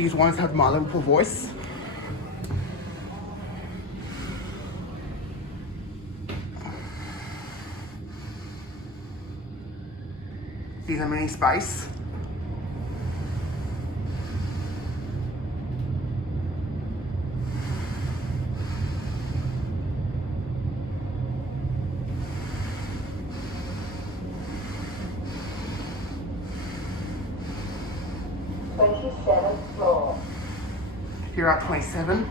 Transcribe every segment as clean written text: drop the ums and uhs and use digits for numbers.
These ones have Myer Liverpool voice. These are MiniSpace. Floor. Here are 27.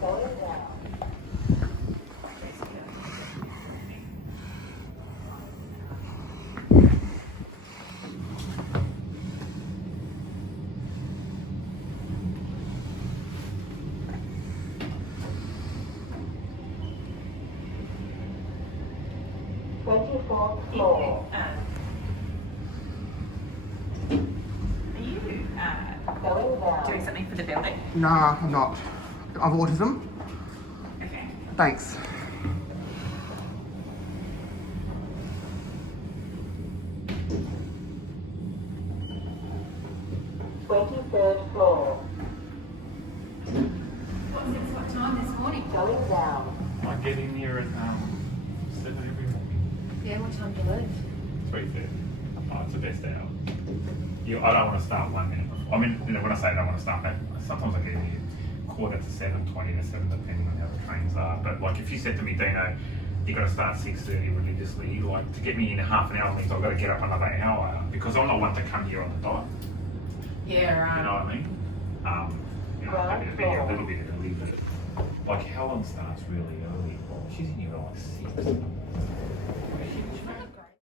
Going down. Floor. Going down. Doing something for the building? Nah, I'm not. I've autism. Okay. Thanks. Floor. What time this morning? Going down. I get in here at 7 every morning. Yeah, what time do you leave? 3:30. Oh, it's the best hour. I don't want to start 1 minute before. I mean, when I say I don't want to start, sometimes I get in here 7:15, 20 to 7, depending on how the trains are. But like, if you said to me, Dino, you got to start 6:30 religiously, like to get me in half an hour means I've got to get up another hour because I'm not one to come here on the dot. Yeah, right. You know what I mean? Maybe to be a little bit early, but like Helen starts really early. She's in here at like 6.